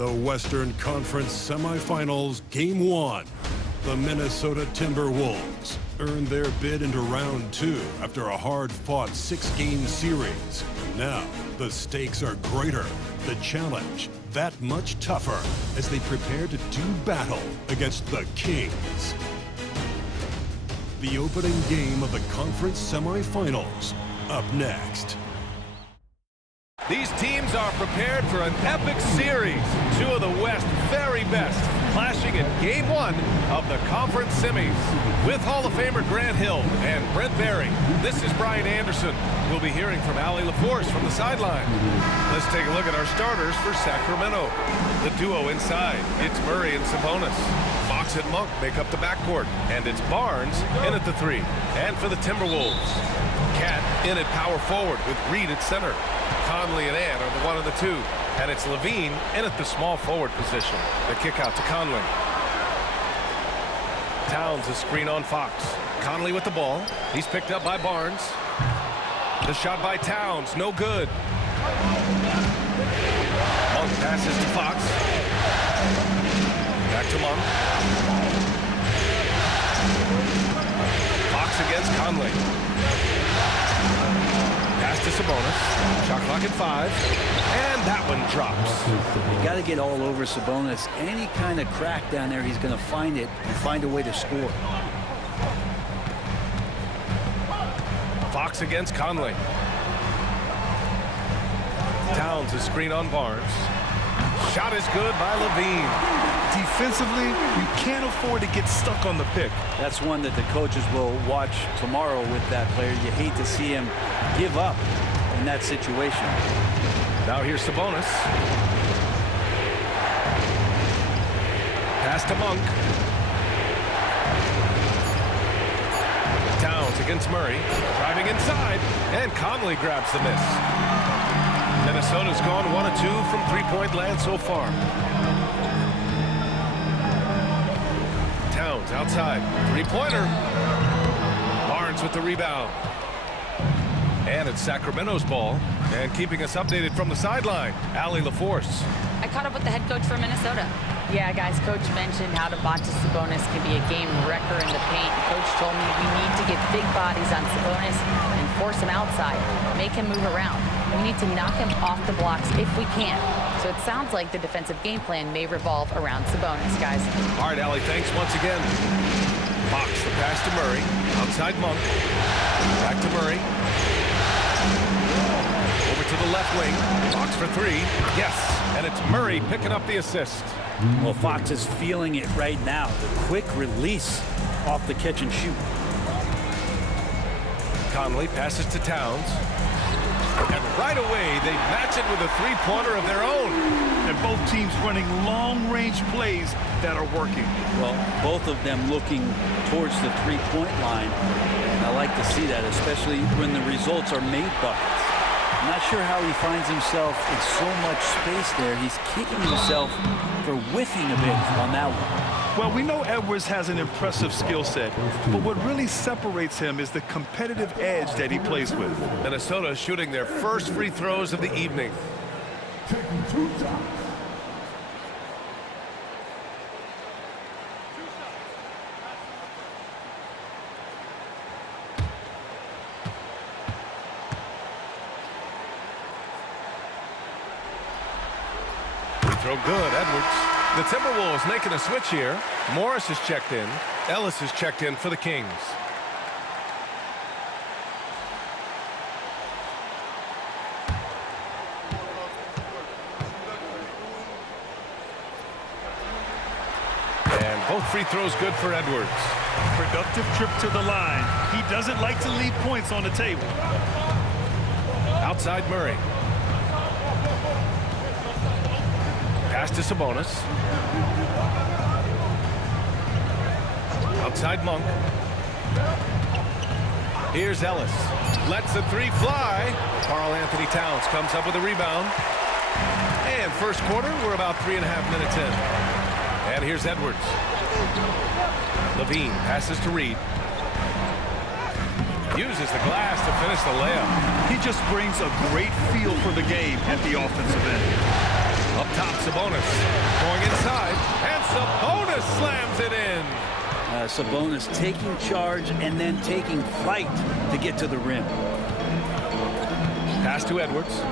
The Western Conference Semifinals, Game 1. The Minnesota Timberwolves earned their bid into round 2 after a hard-fought 6-game series. Now, the stakes are greater, the challenge that much tougher as they prepare to do battle against the Kings. The opening game of the conference semifinals, up next. These teams are prepared for an epic series. Two of the West's very best clashing in Game 1 of the conference semis. With Hall of Famer Grant Hill and Brent Barry, this is Brian Anderson. We'll be hearing from Allie LaForce from the sideline. Let's take a look at our starters for Sacramento. The duo inside, it's Murray and Sabonis. Fox and Monk make up the backcourt, and it's Barnes in at the 3. And for the Timberwolves, Cat in at power forward with Reed at center. Conley and Ann are the 1 and the 2. And it's Levine in at the small forward position. The kick out to Conley. Towns a screen on Fox. Conley with the ball. He's picked up by Barnes. The shot by Towns, no good. Monk passes to Fox. Back to Monk. Fox against Conley. Pass to Sabonis. Shot clock at 5. And that one drops. You got to get all over Sabonis. Any kind of crack down there, he's going to find it and find a way to score. Fox against Conley. Towns a screen on Barnes. Shot is good by Levine. Defensively, you can't afford to get stuck on the pick. That's one that the coaches will watch tomorrow with that player. You hate to see him give up in that situation. Now here's Sabonis. Pass to Monk. Towns against Murray. Driving inside. And Conley grabs the miss. Minnesota's gone 1 of 2 from three-point land so far. Towns outside. Three-pointer. Barnes with the rebound. And it's Sacramento's ball. And keeping us updated from the sideline, Allie LaForce. I caught up with the head coach for Minnesota. Yeah, guys, Coach mentioned how Domantas Sabonis can be a game wrecker in the paint. Coach told me we need to get big bodies on Sabonis and force him outside, make him move around. We need to knock him off the blocks if we can. So it sounds like the defensive game plan may revolve around Sabonis, guys. All right, Allie, thanks once again. Fox, the pass to Murray. Outside Monk. Back to Murray. Over to the left wing. Fox for 3. Yes, and it's Murray picking up the assist. Well, Fox is feeling it right now. The quick release off the catch and shoot. Conley passes to Towns. And right away, they match it with a three-pointer of their own. And both teams running long-range plays that are working. Well, both of them looking towards the three-point line. And I like to see that, especially when the results are made buckets. I'm not sure how he finds himself in so much space there. He's kicking himself for whiffing a bit on that one. Well, we know Edwards has an impressive skill set, but what really separates him is the competitive edge that he plays with. Minnesota shooting their first free throws of the evening. Throw good, Edwards. The Timberwolves making a switch here. Morris has checked in. Ellis has checked in for the Kings. And both free throws good for Edwards. Productive trip to the line. He doesn't like to leave points on the table. Outside Murray. Pass to Sabonis. Outside Monk. Here's Ellis. Lets the 3 fly. Karl-Anthony Towns comes up with a rebound. And first quarter, we're about 3.5 minutes in. And here's Edwards. Levine passes to Reed. Uses the glass to finish the layup. He just brings a great feel for the game at the offensive end. Up top, Sabonis. Going inside, and Sabonis slams it in. Sabonis taking charge and then taking flight to get to the rim. Pass to Edwards.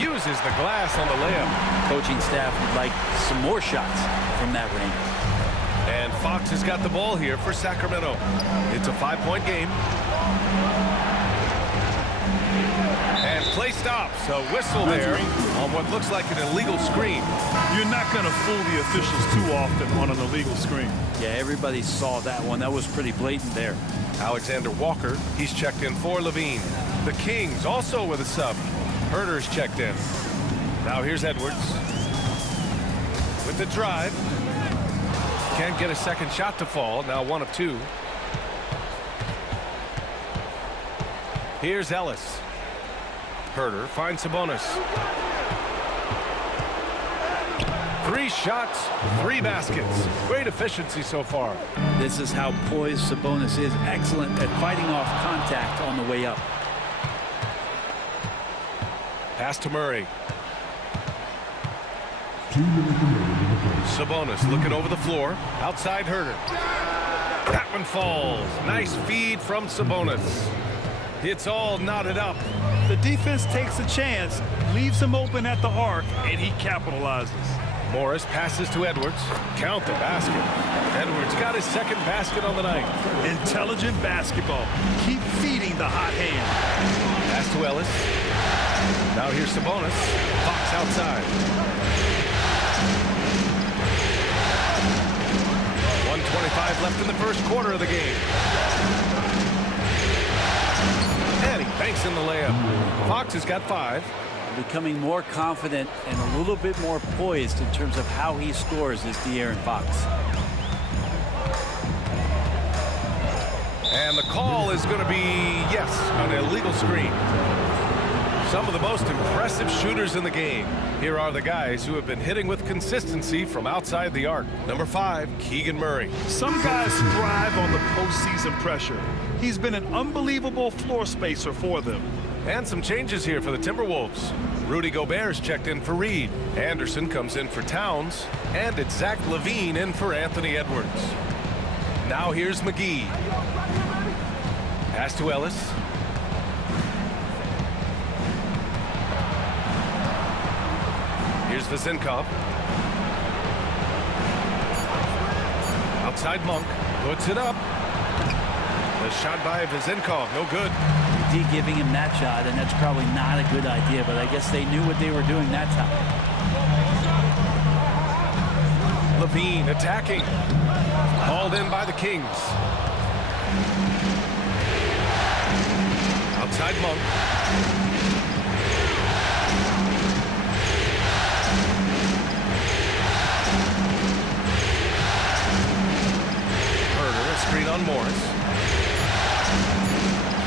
Uses the glass on the layup. Coaching staff would like some more shots from that range. And Fox has got the ball here for Sacramento. It's a 5-point game. And play stops. A whistle there on what looks like an illegal screen. You're not going to fool the officials too often on an illegal screen. Yeah, everybody saw that one. That was pretty blatant there. Alexander Walker, he's checked in for Levine. The Kings also with a sub. Herder's checked in. Now here's Edwards. With the drive. Can't get a second shot to fall. Now 1 of 2. Here's Ellis. Herder finds Sabonis. 3 shots, 3 baskets. Great efficiency so far. This is how poised Sabonis is. Excellent at fighting off contact on the way up. Pass to Murray. Sabonis looking over the floor. Outside Herder. That one falls. Nice feed from Sabonis. It's all knotted up. The defense takes a chance, leaves him open at the arc, and he capitalizes. Morris passes to Edwards. Count the basket. Edwards got his second basket on the night. Intelligent basketball. Keep feeding the hot hand. Pass to Ellis. Now here's Sabonis. Fox outside. 1:25 left in the first quarter of the game. And he banks in the layup. Fox has got 5. Becoming more confident and a little bit more poised in terms of how he scores is De'Aaron Fox. And the call is going to be, yes, an illegal screen. Some of the most impressive shooters in the game. Here are the guys who have been hitting with consistency from outside the arc. Number 5, Keegan Murray. Some guys thrive on the postseason pressure. He's been an unbelievable floor spacer for them. And some changes here for the Timberwolves. Rudy Gobert's checked in for Reed. Anderson comes in for Towns. And it's Zach LaVine in for Anthony Edwards. Now here's McGee. Pass to Ellis. Here's Vezenkov. Outside Monk. Puts it up. The shot by Vezenkov. No good. D giving him that shot, and that's probably not a good idea, but I guess they knew what they were doing that time. LaVine attacking. Hauled in by the Kings. Outside Monk. Herder, a screen on Morris.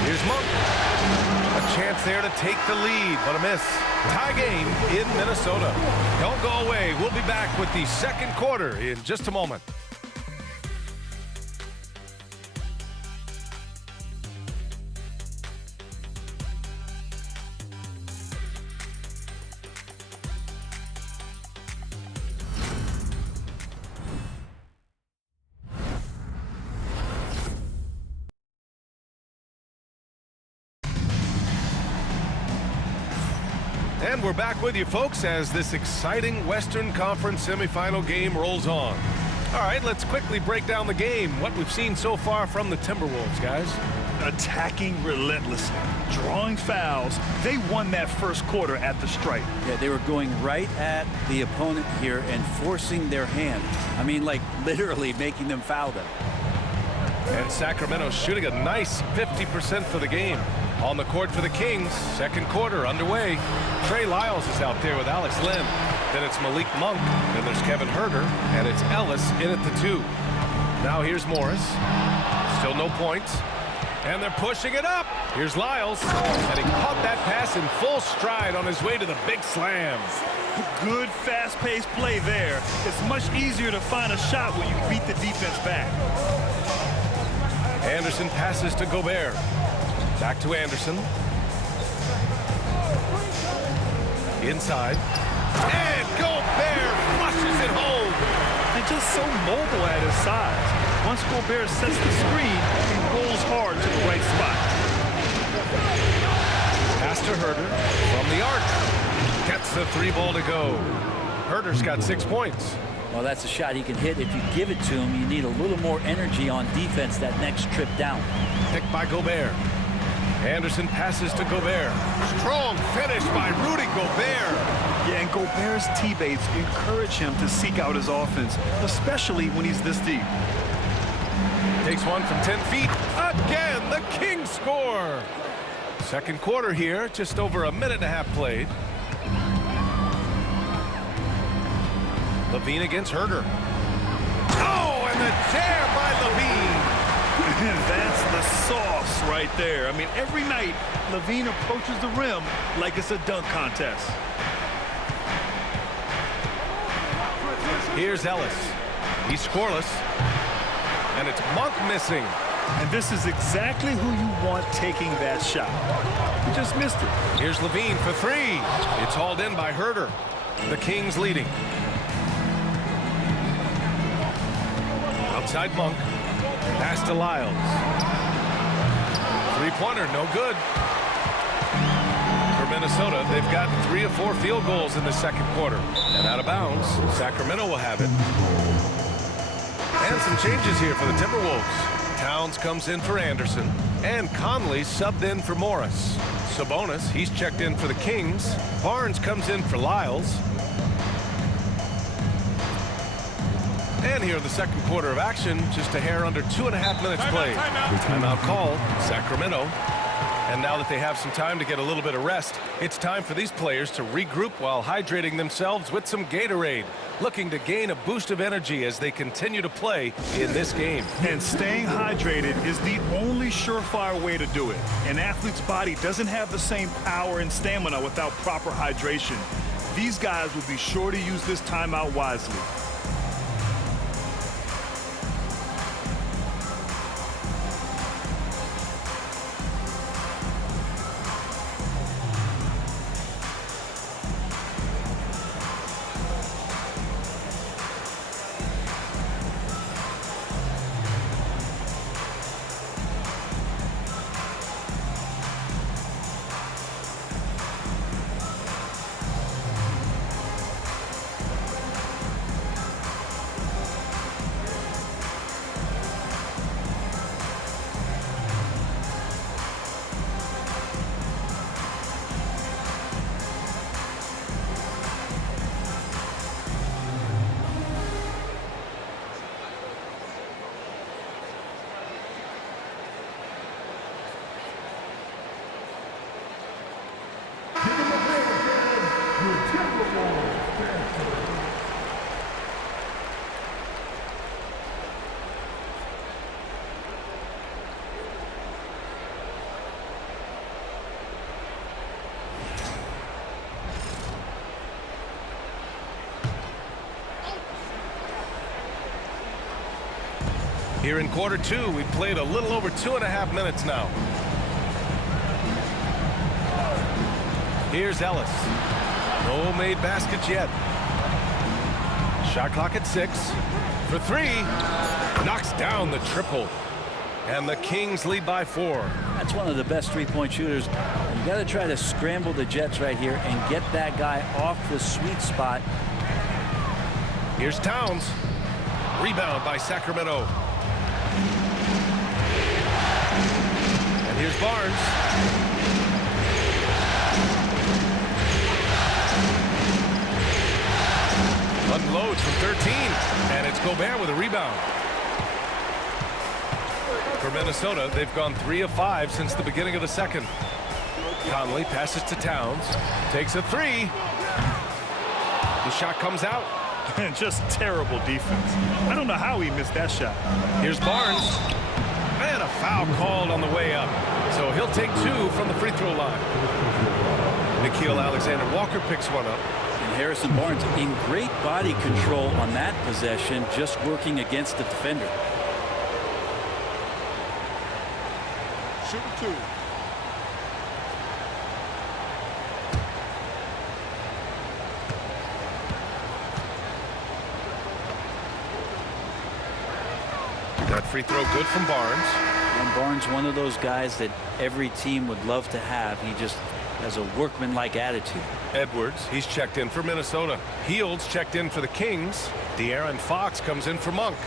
Here's Monk. A chance there to take the lead, but a miss. Tie game in Minnesota. Don't go away. We'll be back with the second quarter in just a moment. And we're back with you, folks, as this exciting Western Conference semifinal game rolls on. All right, let's quickly break down the game, what we've seen so far from the Timberwolves, guys. Attacking relentlessly, drawing fouls. They won that first quarter at the stripe. Yeah, they were going right at the opponent here and forcing their hand. I mean, like literally making them foul them. And Sacramento shooting a nice 50% for the game. On the court for the Kings, second quarter underway. Trey Lyles is out there with Alex Len. Then it's Malik Monk. Then there's Kevin Herder. And it's Ellis in at the 2. Now here's Morris. Still no points. And they're pushing it up. Here's Lyles. And he caught that pass in full stride on his way to the big slam. Good fast-paced play there. It's much easier to find a shot when you beat the defense back. Anderson passes to Gobert. Back to Anderson. Inside. And Gobert flushes it home. And just so mobile at his size. Once Gobert sets the screen, he rolls hard to the right spot. Pass to Herter from the arc. Gets the 3 ball to go. Herter's got 6 points. Well, that's a shot he can hit. If you give it to him, you need a little more energy on defense that next trip down. Picked by Gobert. Anderson passes to Gobert. Strong finish by Rudy Gobert. Yeah, and Gobert's teammates encourage him to seek out his offense, especially when he's this deep. Takes one from 10 feet. Again, the Kings score. Second quarter here, just over a minute and a half played. Levine against Herter. Oh, and the tear by Levine. That's the sauce right there. I mean, every night, Levine approaches the rim like it's a dunk contest. Here's Ellis. He's scoreless. And it's Monk missing. And this is exactly who you want taking that shot. He just missed it. Here's Levine for 3. It's hauled in by Herter. The Kings leading. Outside Monk. Pass to Lyles. 3-pointer, no good. For Minnesota, they've got 3 of 4 field goals in the second quarter. And out of bounds, Sacramento will have it. And some changes here for the Timberwolves. Towns comes in for Anderson. And Conley subbed in for Morris. Sabonis, he's checked in for the Kings. Barnes comes in for Lyles. And here in the second quarter of action, just a hair under 2.5 minutes played. Timeout called, Sacramento. And now that they have some time to get a little bit of rest, it's time for these players to regroup while hydrating themselves with some Gatorade, looking to gain a boost of energy as they continue to play in this game. And staying hydrated is the only surefire way to do it. An athlete's body doesn't have the same power and stamina without proper hydration. These guys will be sure to use this timeout wisely. Here in quarter 2, we've played a little over 2.5 minutes now. Here's Ellis. No made baskets yet. Shot clock at 6. For 3. Knocks down the triple. And the Kings lead by 4. That's one of the best three-point shooters. You got to try to scramble the Jets right here and get that guy off the sweet spot. Here's Towns. Rebound by Sacramento. And here's Barnes. Unloads from 13. And it's Gobert with a rebound. For Minnesota, they've gone 3 of 5 since the beginning of the second. Conley passes to Towns. Takes a 3. The shot comes out. And just terrible defense. I don't know how he missed that shot. Here's Barnes. And a foul called on the way up. So he'll take 2 from the free throw line. Nickeil Alexander-Walker picks one up. And Harrison Barnes in great body control on that possession, just working against the defender. shooting 2. That free throw good from Barnes. And Barnes, one of those guys that every team would love to have. He just has a workmanlike attitude. Edwards, he's checked in for Minnesota. Fields checked in for the Kings. De'Aaron Fox comes in for Monk.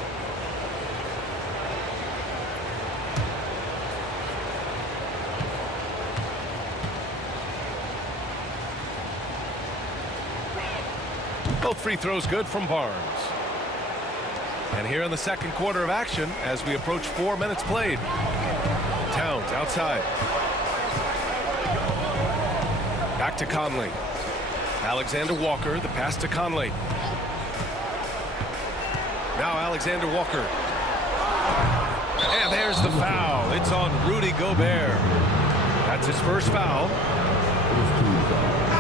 Both free throws good from Barnes. And here in the second quarter of action as we approach 4 minutes played. Towns outside. Back to Conley. Alexander Walker, the pass to Conley. Now Alexander Walker. And there's the foul. It's on Rudy Gobert. That's his first foul.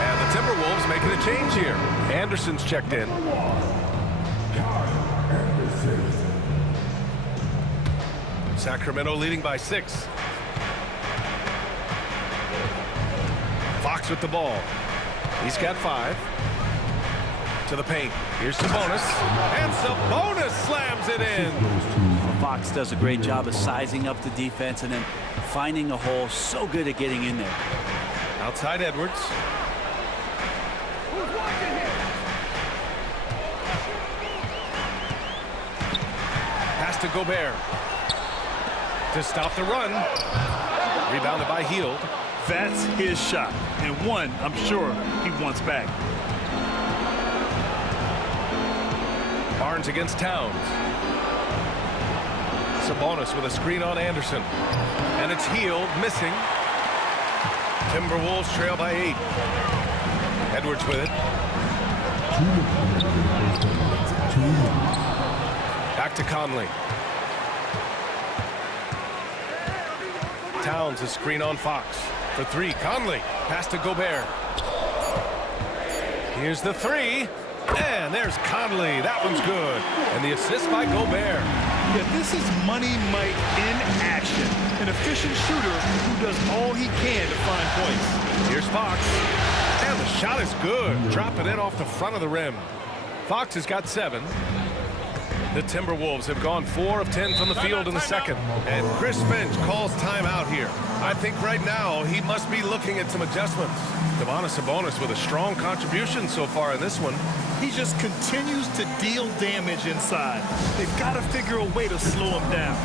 And the Timberwolves making a change here. Anderson's checked in. Sacramento leading by 6. Fox with the ball. He's got 5. To the paint. Here's Sabonis. And Sabonis slams it in. Fox does a great job of sizing up the defense and then finding a hole. So good at getting in there. Outside Edwards. Pass to Gobert. To stop the run. Rebounded by Hield. That's his shot, and one I'm sure he wants back. Barnes against Towns. Sabonis with a screen on Anderson. And it's Hield missing. Timberwolves trail by 8. Edwards with it. Back to Conley. Towns a screen on Fox. For 3, Conley. Pass to Gobert. Here's the 3. And there's Conley. That one's good. And the assist by Gobert. Yeah, this is Money Mike in action. An efficient shooter who does all he can to find points. Here's Fox. And the shot is good. Dropping it off the front of the rim. Fox has got 7. The Timberwolves have gone 4 of 10 from the field in the second. And Chris Finch calls timeout here. I think right now he must be looking at some adjustments. Domantas Sabonis with a strong contribution so far in this one. He just continues to deal damage inside. They've got to figure a way to slow him down.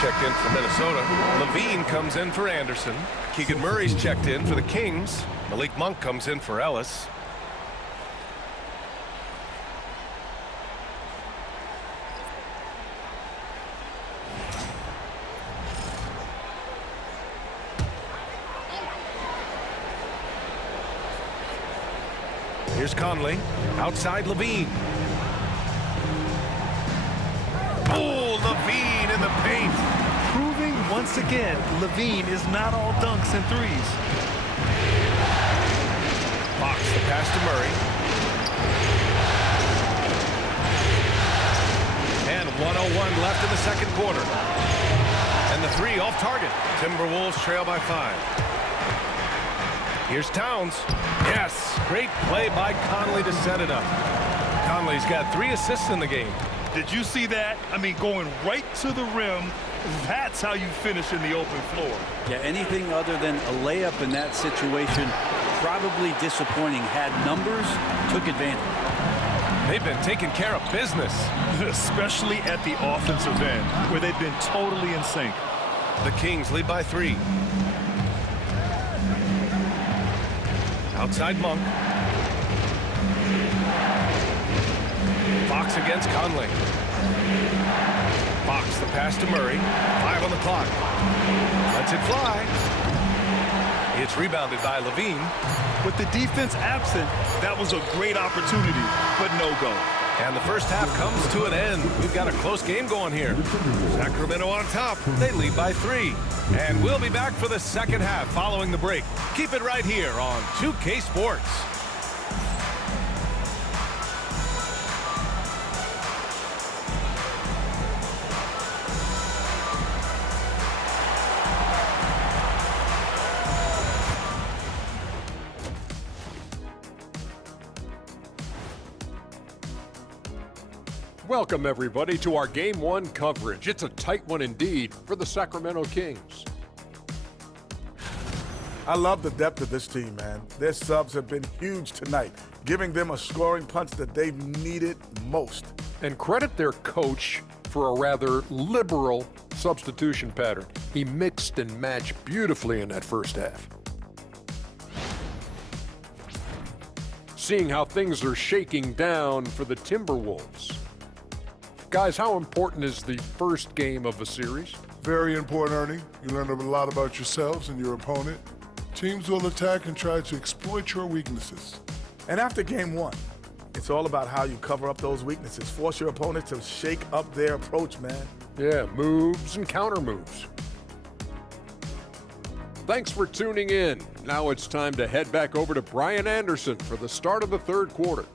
Checked in for Minnesota. Levine comes in for Anderson. Keegan Murray's checked in for the Kings. Malik Monk comes in for Ellis. Here's Conley. Outside Levine. Oh, Levine in the paint. Proving once again, Levine is not all dunks and threes. Fox the pass to Murray. And 1:01 left in the second quarter. And the 3 off target. Timberwolves trail by 5. Here's Towns. Yes, great play by Conley to set it up. Conley's got 3 assists in the game. Did you see that? I mean, going right to the rim. That's how you finish in the open floor. Yeah, anything other than a layup in that situation, probably disappointing. Had numbers, took advantage. They've been taking care of business. Especially at the offensive end, where they've been totally in sync. The Kings lead by 3. Outside Monk. Fox against Conley. Fox the pass to Murray. 5 on the clock. Lets it fly. It's rebounded by Levine. With the defense absent, that was a great opportunity, but no go. And the first half comes to an end. We've got a close game going here. Sacramento on top. They lead by 3. And we'll be back for the second half following the break. Keep it right here on 2K Sports. Welcome, everybody, to our Game 1 coverage. It's a tight one indeed for the Sacramento Kings. I love the depth of this team, man. Their subs have been huge tonight, giving them a scoring punch that they've needed most. And credit their coach for a rather liberal substitution pattern. He mixed and matched beautifully in that first half. Seeing how things are shaking down for the Timberwolves. Guys, how important is the first game of a series? Very important, Ernie. You learn a lot about yourselves and your opponent. Teams will attack and try to exploit your weaknesses. And after game 1, it's all about how you cover up those weaknesses. Force your opponent to shake up their approach, man. Yeah, moves and counter moves. Thanks for tuning in. Now it's time to head back over to Brian Anderson for the start of the third quarter.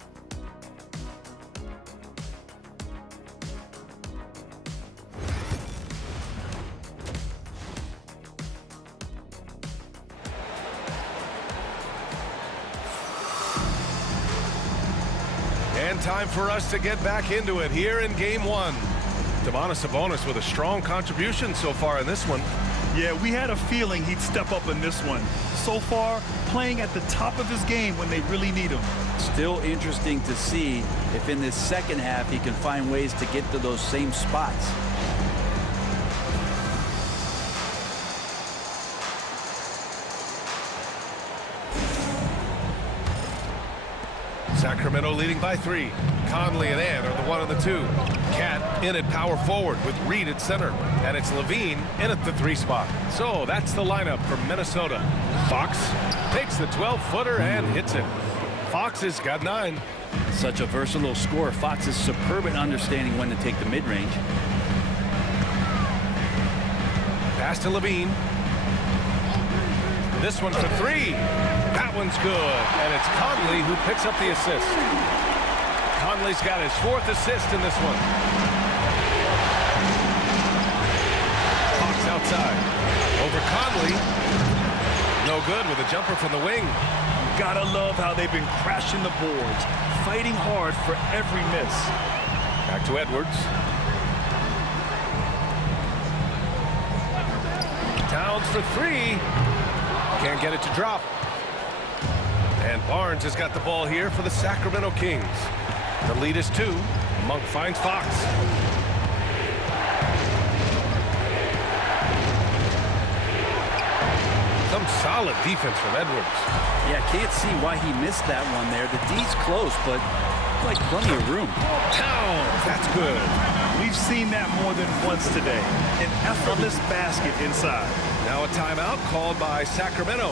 And time for us to get back into it here in game 1. Domantas Sabonis with a strong contribution so far in this one. Yeah, we had a feeling he'd step up in this one. So far, playing at the top of his game when they really need him. Still interesting to see if in this second half he can find ways to get to those same spots. Sacramento leading by 3. Conley and Ant are the 1 and the 2. Cat in at power forward with Reed at center. And it's Levine in at the 3 spot. So that's the lineup for Minnesota. Fox takes the 12-footer and hits it. Fox has got 9. Such a versatile scorer. Fox is superb at understanding when to take the mid-range. Pass to Levine. This one for 3. That one's good. And it's Conley who picks up the assist. Conley's got his 4th assist in this one. Fox outside. Over Conley. No good with a jumper from the wing. Gotta love how they've been crashing the boards, fighting hard for every miss. Back to Edwards. Towns for 3. Can't get it to drop. And Barnes has got the ball here for the Sacramento Kings. The lead is 2. Monk finds Fox. Some solid defense from Edwards. Yeah, can't see why he missed that one there. The D's close, but like plenty of room. Towns, that's good. We've seen that more than once today. An effortless basket inside. Now a timeout called by Sacramento.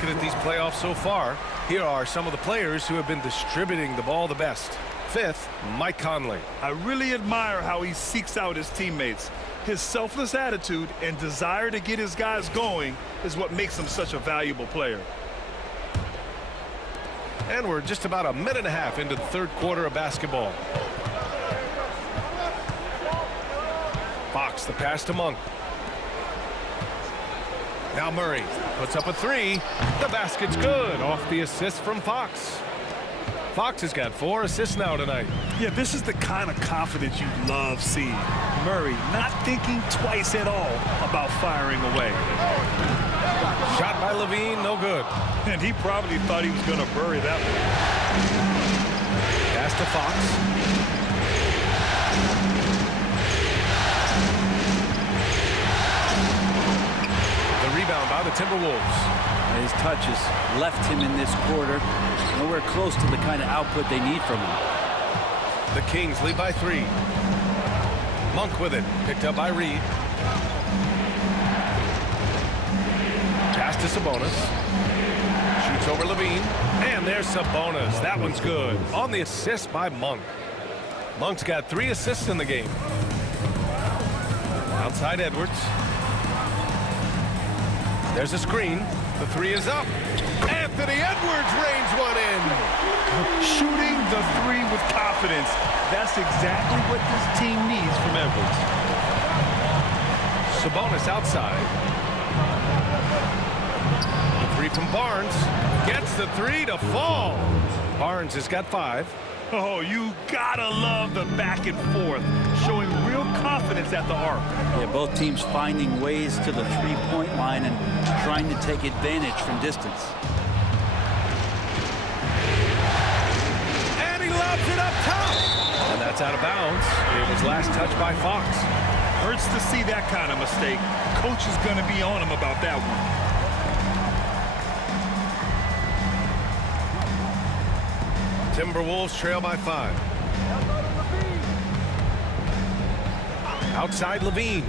looking at these playoffs so far, here are some of the players who have been distributing the ball the best. Fifth, Mike Conley. I really admire how he seeks out his teammates. His selfless attitude and desire to get his guys going is what makes him such a valuable player. And we're just about a minute and a half into the third quarter of basketball. Fox, the pass to Monk. Now Murray puts up a three. The basket's good off the assist from Fox. Fox has got 4 assists now tonight. Yeah, this is the kind of confidence you love seeing. Murray not thinking twice at all about firing away. Shot by Levine, no good. And he probably thought he was going to bury that one. Pass to Fox. The rebound by the Timberwolves. His touches left him in this quarter. Nowhere close to the kind of output they need from him. The Kings lead by 3. Monk with it, picked up by Reed. Pass to Sabonis. Shoots over Levine. And there's Sabonis. That one's good. On the assist by Monk. Monk's got 3 assists in the game. Outside Edwards. There's a screen. The 3 is up. Anthony Edwards rains one in. Shooting the 3 with confidence. That's exactly what this team needs from Edwards. Sabonis outside. The 3 from Barnes. Gets the 3 to fall. Barnes has got 5. Oh, you gotta love the back and forth, showing real confidence at the arc. Yeah, both teams finding ways to the three-point line and trying to take advantage from distance. And he lobs it up top. And that's out of bounds. It was last touched by Fox. Hurts to see that kind of mistake. Coach is gonna be on him about that one. Timberwolves trail by 5. Outside Levine.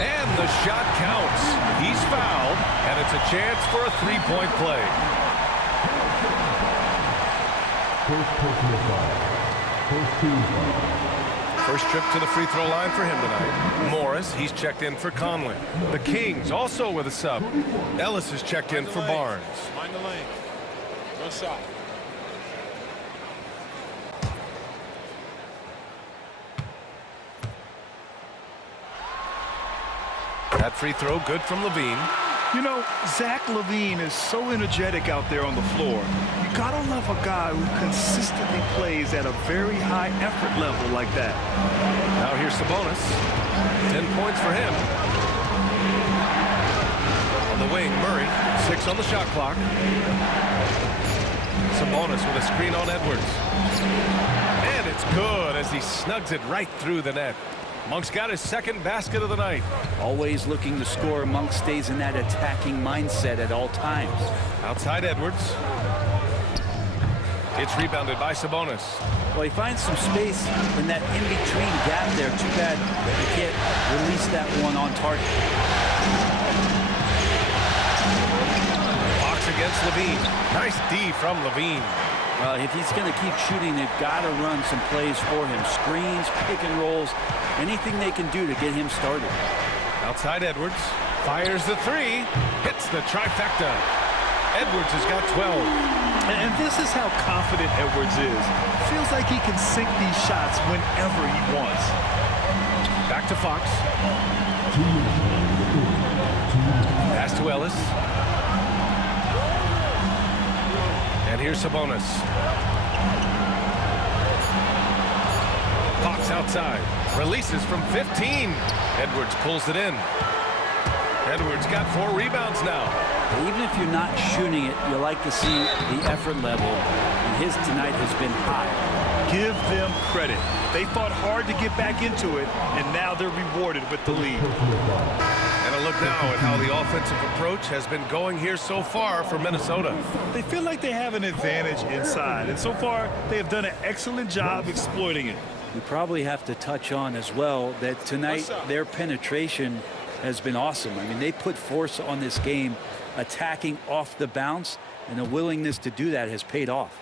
And the shot counts. He's fouled, and it's a chance for a 3-point play. First trip to the free throw line for him tonight. Morris, he's checked in for Conley. The Kings also with a sub. Ellis is checked in for Barnes. Mind the lane. No shot. That free throw good from Levine. You know, Zach LaVine is so energetic out there on the floor. You gotta love a guy who consistently plays at a very high effort level like that. Now here's Sabonis. 10 points for him. On the wing, Murray. 6 on the shot clock. Sabonis with a screen on Edwards. And it's good as he snugs it right through the net. Monk's got his second basket of the night. Always looking to score, Monk stays in that attacking mindset at all times. Outside Edwards. It's rebounded by Sabonis. Well, he finds some space in that in-between gap there. Too bad he can't release that one on target. Fox against Levine. Nice D from Levine. Well, if he's going to keep shooting, they've got to run some plays for him. Screens, pick and rolls, anything they can do to get him started. Outside Edwards. Fires the 3. Hits the trifecta. Edwards has got 12. And this is how confident Edwards is. Feels like he can sink these shots whenever he wants. Back to Fox. Pass to Ellis. And here's Sabonis. Fox outside. Releases from 15. Edwards pulls it in. Edwards got 4 rebounds now. Even if you're not shooting it, you like to see the effort level. And his tonight has been high. Give them credit. They fought hard to get back into it, and now they're rewarded with the lead. And a look now at how the offensive approach has been going here so far for Minnesota. They feel like they have an advantage inside, and so far they have done an excellent job exploiting it. We probably have to touch on as well that tonight their penetration has been awesome. I mean, they put force on this game, attacking off the bounce, and the willingness to do that has paid off.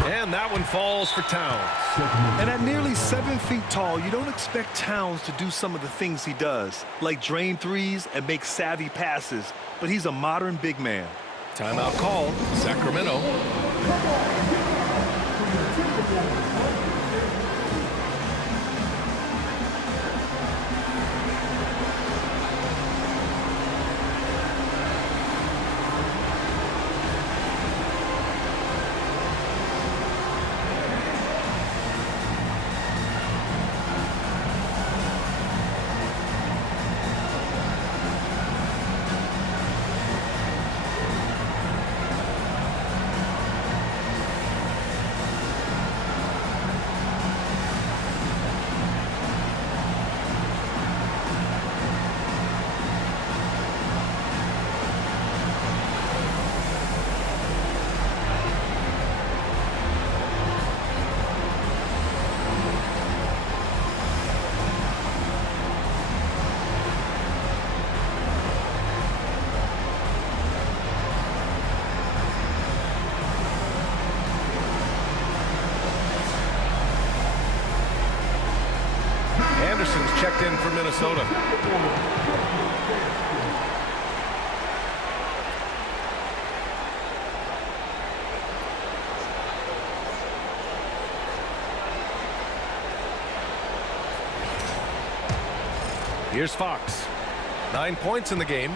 And that one falls for Towns. And at nearly 7 feet tall, you don't expect Towns to do some of the things he does, like drain threes and make savvy passes, but he's a modern big man. Timeout called, Sacramento. Anderson's checked in for Minnesota. Here's Fox. 9 points in the game.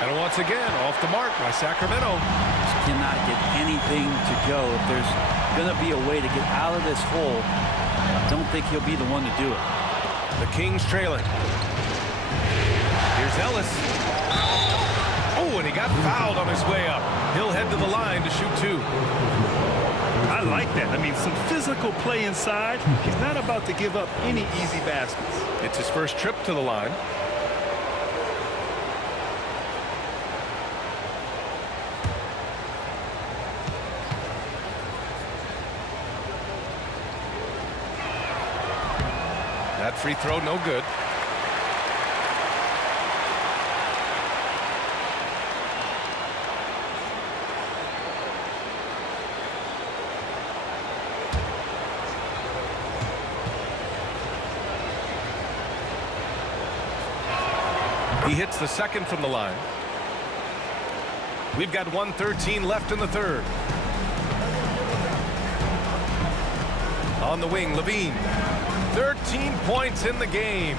And once again, off the mark by Sacramento. Just cannot get anything to go. If there's going to be a way to get out of this hole, I don't think he'll be the one to do it. The Kings trailing. Here's Ellis. Oh, and he got fouled on his way up. He'll head to the line to shoot 2. I like that. I mean, some physical play inside. He's not about to give up any easy baskets. It's his first trip to the line. That free throw, no good. He hits the second from the line. We've got 1:13 left in the third. On the wing, Levine. 13 points in the game.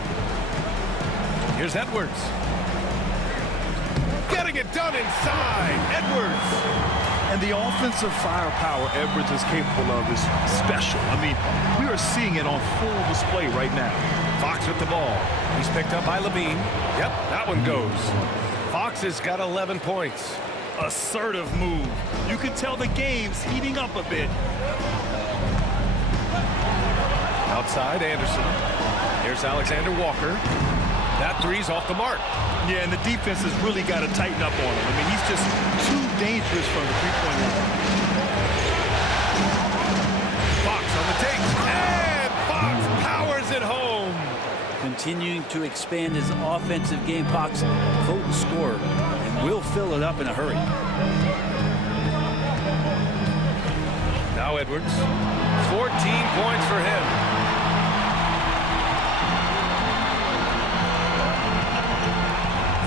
Here's Edwards. Getting it done inside. Edwards. And the offensive firepower Edwards is capable of is special. I mean, we are seeing it on full display right now. Fox with the ball. He's picked up by Levine. Yep, that one goes. Fox has got 11 points. Assertive move. You can tell the game's heating up a bit. Outside, Anderson. Here's Alexander Walker. That three's off the mark. Yeah, and the defense has really got to tighten up on him. I mean, he's just too dangerous from the three-point line. Fox on the take. And Fox powers it home. Continuing to expand his offensive game, Fox, potent scorer, and will fill it up in a hurry. Now Edwards. 14 points for him.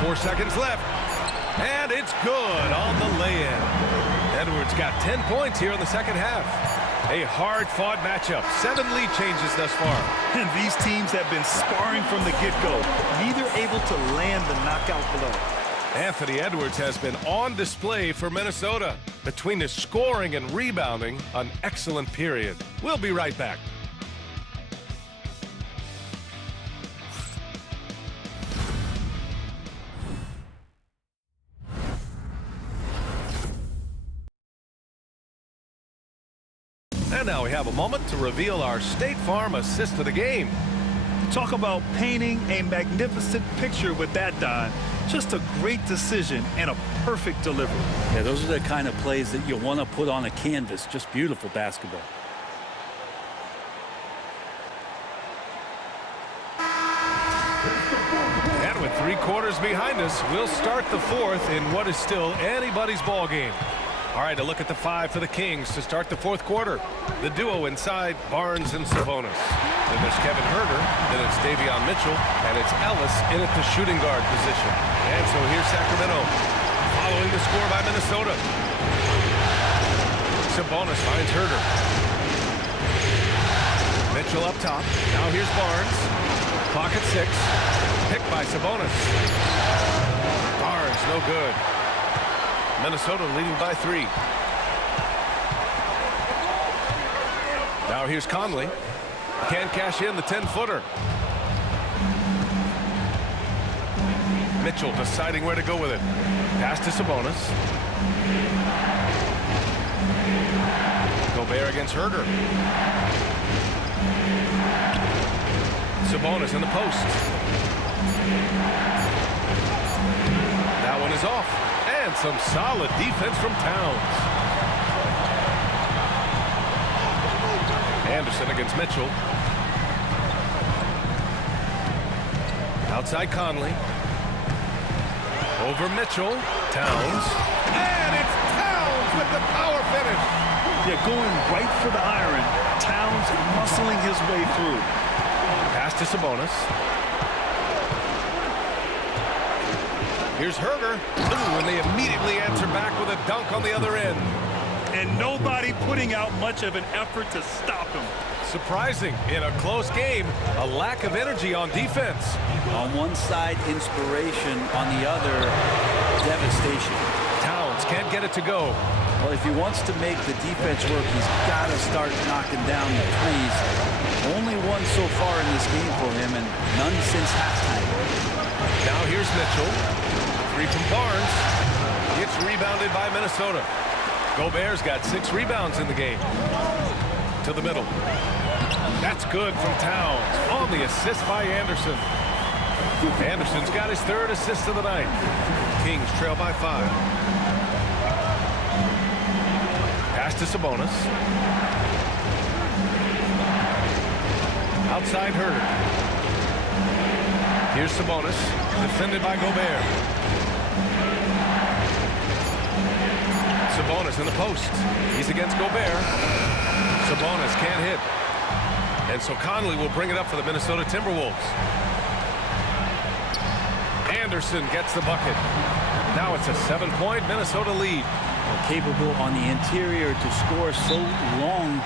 4 seconds left. And it's good on the lay-in. Edwards got 10 points here in the second half. A hard-fought matchup. 7 lead changes thus far. And these teams have been sparring from the get-go. Neither able to land the knockout blow. Anthony Edwards has been on display for Minnesota. Between his scoring and rebounding, an excellent period. We'll be right back. And now we have a moment to reveal our State Farm assist of the game. Talk about painting a magnificent picture with that, Don. Just a great decision and a perfect delivery. Yeah, those are the kind of plays that you want to put on a canvas. Just beautiful basketball. 3 quarters behind us. We'll start the 4th in what is still anybody's ball game. All right, a look at the 5 for the Kings to start the 4th quarter. The duo inside, Barnes and Sabonis. Then there's Kevin Huerter, then it's Davion Mitchell, and it's Ellis in at the shooting guard position. And so here's Sacramento, following the score by Minnesota. Sabonis finds Huerter. Mitchell up top. Now here's Barnes. Clock at 6. Picked by Sabonis. Barnes, no good. Minnesota leading by 3. Now here's Conley. Can't cash in the 10-footer. Mitchell deciding where to go with it. Pass to Sabonis. Gobert against Huerter. Sabonis in the post. That one is off. And some solid defense from Towns. Anderson against Mitchell. Outside Conley. Over Mitchell. Towns. And it's Towns with the power finish. Yeah, going right for the iron. Towns muscling his way through. Pass to Sabonis. Here's Huerter. Ooh, and they immediately answer back with a dunk on the other end. And nobody putting out much of an effort to stop him. Surprising, in a close game, a lack of energy on defense. On one side, inspiration. On the other, devastation. Towns can't get it to go. Well, if he wants to make the defense work, he's got to start knocking down the threes. Only one so far in this game for him, and none since halftime. Now here's Mitchell. 3 from Barnes. It's rebounded by Minnesota. Gobert's got 6 rebounds in the game. To the middle. That's good from Towns. On the assist by Anderson. Anderson's got his 3rd assist of the night. Kings trail by 5. Pass to Sabonis. Outside Huerter. Here's Sabonis. Defended by Gobert. Sabonis in the post. He's against Gobert. Sabonis can't hit. And so Conley will bring it up for the Minnesota Timberwolves. Anderson gets the bucket. Now it's a 7-point Minnesota lead. Well, capable on the interior to score so long.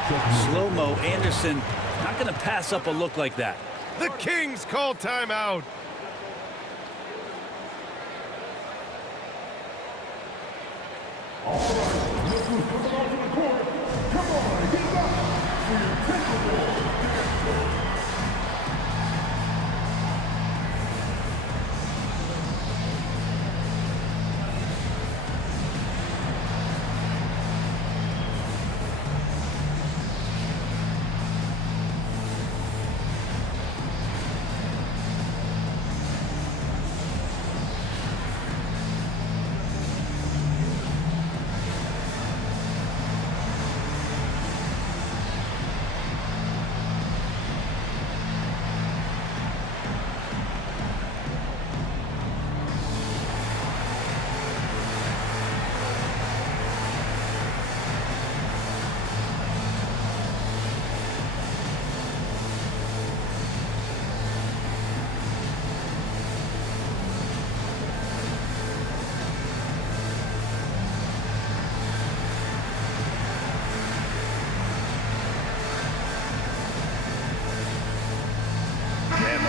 Slow-mo. Anderson not going to pass up a look like that. The Kings call timeout.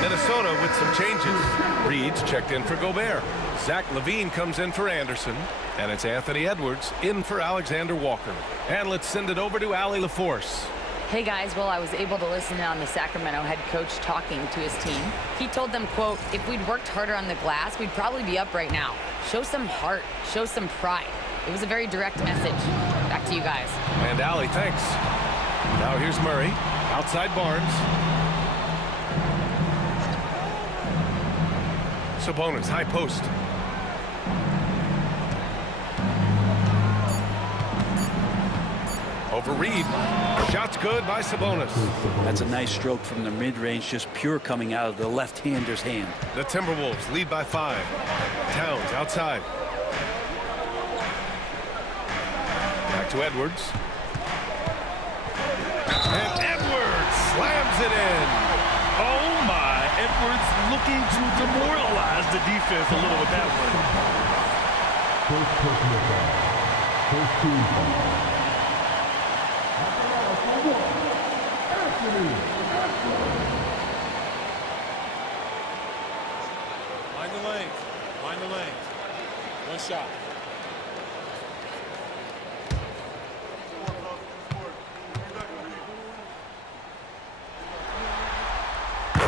Minnesota with some changes. Reed's checked in for Gobert. Zach LaVine comes in for Anderson. And it's Anthony Edwards in for Alexander Walker. And let's send it over to Allie LaForce. Hey guys, well, I was able to listen in on the Sacramento head coach talking to his team. He told them, quote, if we'd worked harder on the glass, we'd probably be up right now. Show some heart, show some pride. It was a very direct message. Back to you guys. And Allie, thanks. Now here's Murray. Outside Barnes. Sabonis, high post. Over Reed. Shot's good by Sabonis. That's a nice stroke from the mid-range, just pure coming out of the left-hander's hand. The Timberwolves lead by 5. Towns outside. Back to Edwards. And Edwards slams it in. Oh my, Edwards looking to demoralize the defense a little with that one. First personal foul. First team foul. Mind the lanes. Mind the lanes. One shot.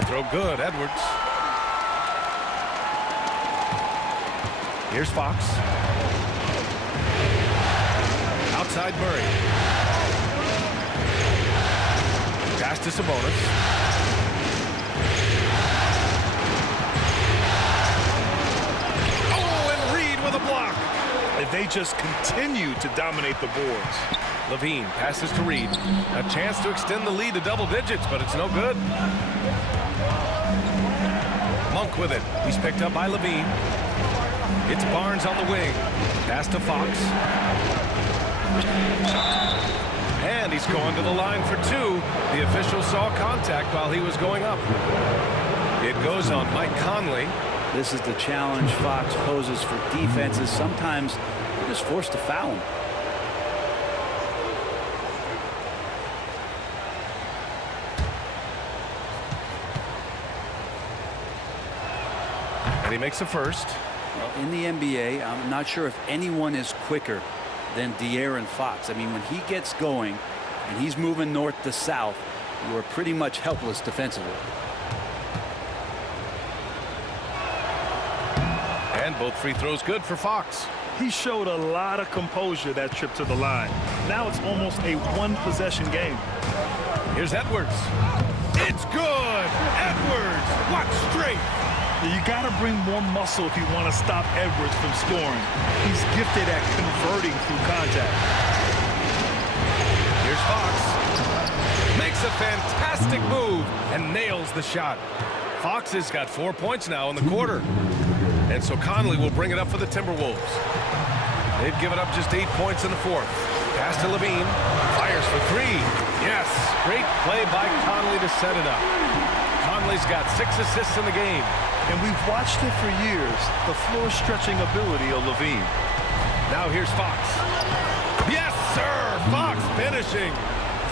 Throw good, Edwards. Here's Fox. Outside Murray. Pass to Sabonis. Oh, and Reed with a block. And they just continue to dominate the boards. Levine passes to Reed. A chance to extend the lead to double digits, but it's no good. Monk with it. He's picked up by Levine. It's Barnes on the wing. Pass to Fox. And he's going to the line for 2. The official saw contact while he was going up. It goes on Mike Conley. This is the challenge Fox poses for defenses. Sometimes they're just forced to foul him. And he makes the first. Well, in the NBA, I'm not sure if anyone is quicker than De'Aaron Fox. I mean, when he gets going and he's moving north to south, you are pretty much helpless defensively. And both free throws good for Fox. He showed a lot of composure that trip to the line. Now it's almost a one-possession game. Here's Edwards. It's good. Edwards. What strength. You got to bring more muscle if you want to stop Edwards from scoring. He's gifted at converting through contact. Here's Fox. Makes a fantastic move and nails the shot. Fox has got 4 points now in the quarter. And so Conley will bring it up for the Timberwolves. They've given up just 8 points in the 4th. Pass to Levine. Fires for 3. Yes. Great play by Conley to set it up. Conley's got 6 assists in the game. And we've watched it for years, the floor-stretching ability of Levine. Now here's Fox. Yes, sir! Fox finishing.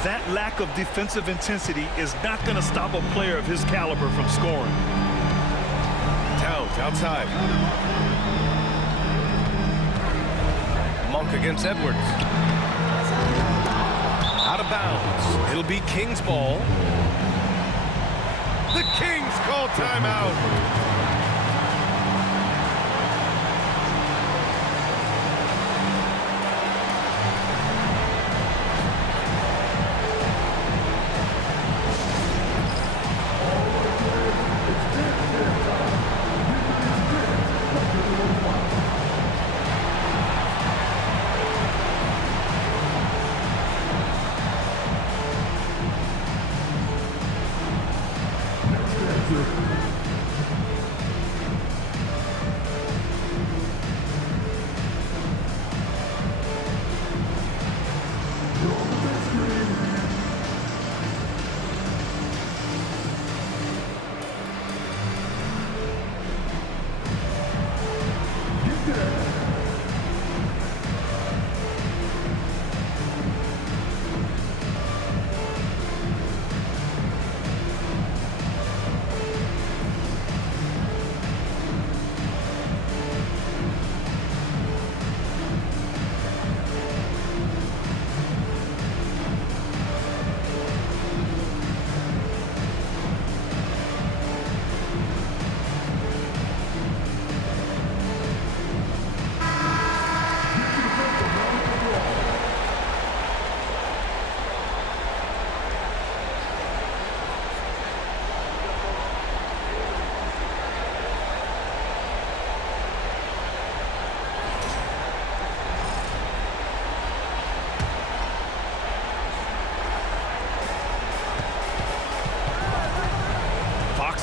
That lack of defensive intensity is not going to stop a player of his caliber from scoring. Towns outside. Monk against Edwards. Out of bounds. It'll be Kings ball. The Kings call timeout.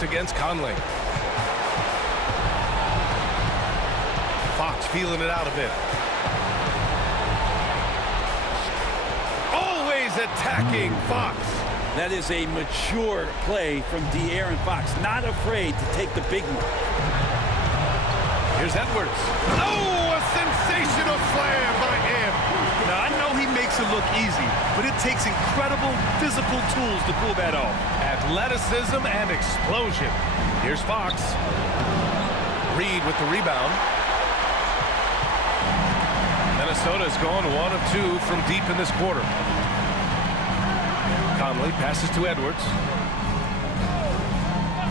against Conley. Fox feeling it out a bit. Always attacking Fox. That is a mature play from De'Aaron Fox. Not afraid to take the big one. Here's Edwards. Oh, a sensational slam by him. Now, I know he makes it look easy, but it takes incredible physical tools to pull that off. Athleticism and explosion. Here's Fox. Reed with the rebound. Minnesota's gone 1 of 2 from deep in this quarter. Conley passes to Edwards.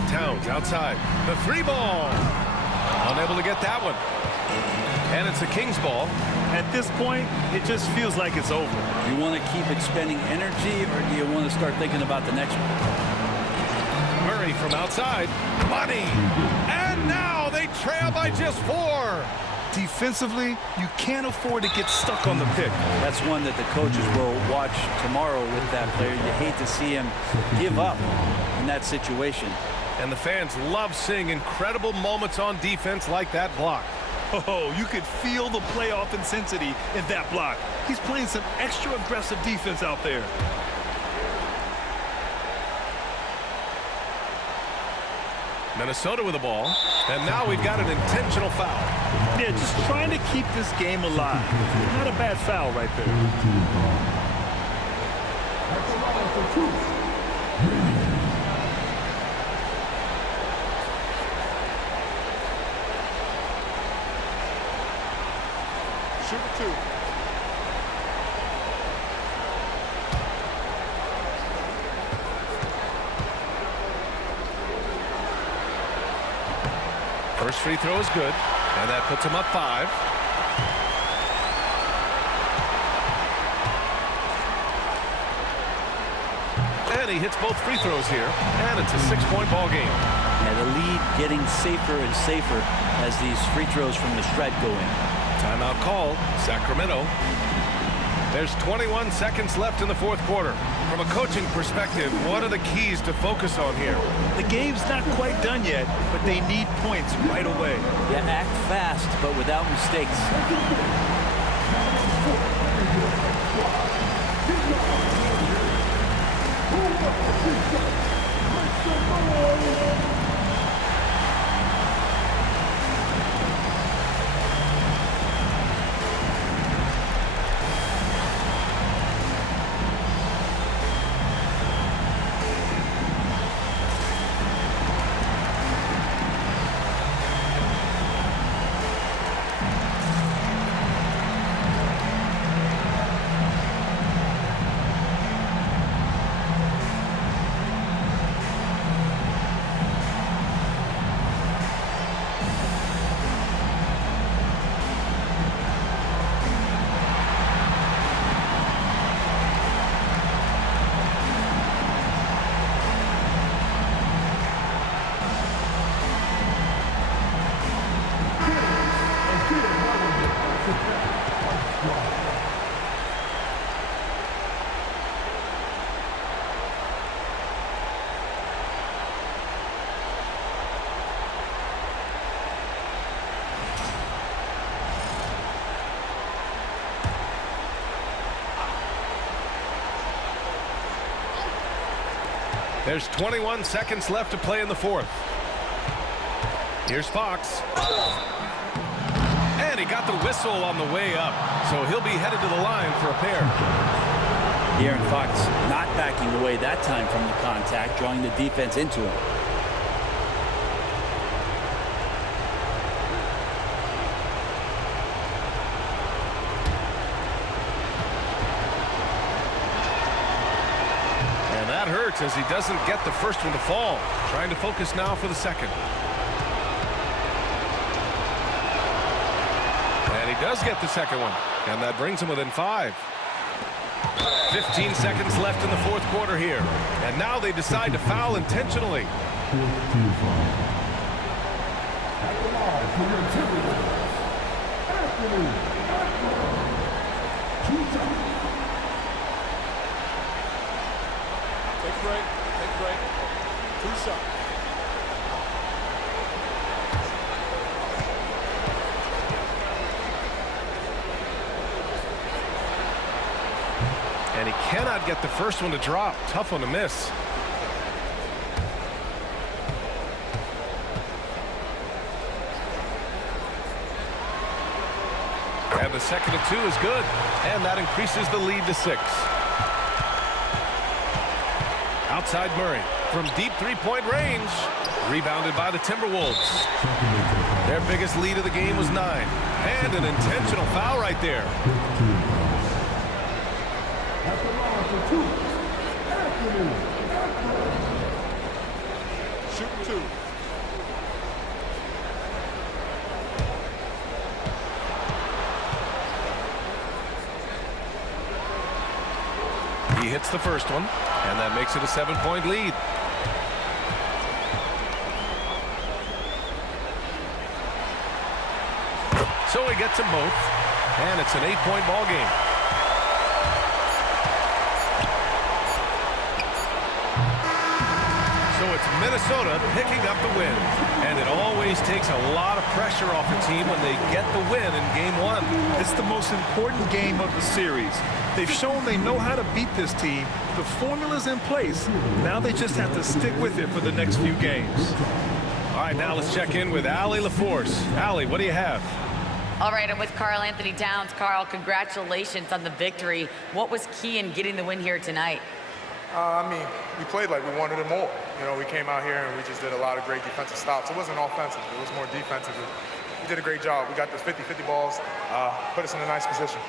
Towns outside. The 3-ball. Unable to get that one. And it's a Kings ball. At this point, it just feels like it's over. You want to keep expending energy, or do you want to start thinking about the next one? Murray from outside. Money. And now they trail by just 4. Defensively, you can't afford to get stuck on the pick. That's one that the coaches will watch tomorrow with that player. You hate to see him give up in that situation. And the fans love seeing incredible moments on defense like that block. Oh, you could feel the playoff intensity in that block. He's playing some extra aggressive defense out there. Minnesota with the ball. And now we've got an intentional foul. Yeah, just trying to keep this game alive. Not a bad foul right there. Shoot it 2. First free throw is good, and that puts him up 5. And he hits both free throws here, and it's a 6-point ball game. And the lead getting safer and safer as these free throws from the stretch go in. Timeout call, Sacramento. There's 21 seconds left in the 4th quarter. From a coaching perspective, what are the keys to focus on here? The game's not quite done yet, but they need points right away. Yeah, act fast, but without mistakes. There's 21 seconds left to play in the 4th. Here's Fox. And he got the whistle on the way up, so he'll be headed to the line for a pair. De'Aaron Fox not backing away that time from the contact, drawing the defense into him. Hurts as he doesn't get the first one to fall. Trying to focus now for the second. And he does get the second one. And that brings him within 5. 15 seconds left in the 4th quarter here. And now they decide to foul intentionally. Take a break. 2 shots. And he cannot get the first one to drop. Tough one to miss. And the second of 2 is good. And that increases the lead to 6. Outside Murray from deep three-point range. Rebounded by the Timberwolves. Their biggest lead of the game was 9. And an intentional foul right there. Shoot 2. He hits the first one, and that makes it a 7-point lead. So he gets them both, and it's an 8-point ball game. So it's Minnesota picking up the win, and it always takes a lot of pressure off a team when they get the win in Game 1. It's the most important game of the series. They've shown they know how to beat this team. The formula's in place. Now they just have to stick with it for the next few games. All right, now let's check in with Allie LaForce. Allie, what do you have? All right, I'm with Karl-Anthony Towns. Karl, congratulations on the victory. What was key in getting the win here tonight? I mean, we played like we wanted it more. You know, we came out here and we just did a lot of great defensive stops. It wasn't offensive. It was more defensive. We did a great job. We got those 50-50 balls, put us in a nice position.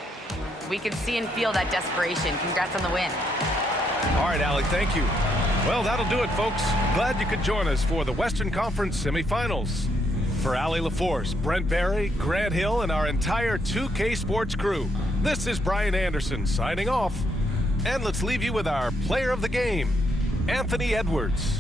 We can see and feel that desperation. Congrats on the win. All right, Allie, thank you. Well, that'll do it, folks. Glad you could join us for the Western Conference semifinals. For Allie LaForce, Brent Barry, Grant Hill, and our entire 2K Sports crew, this is Brian Anderson signing off. And let's leave you with our player of the game, Anthony Edwards.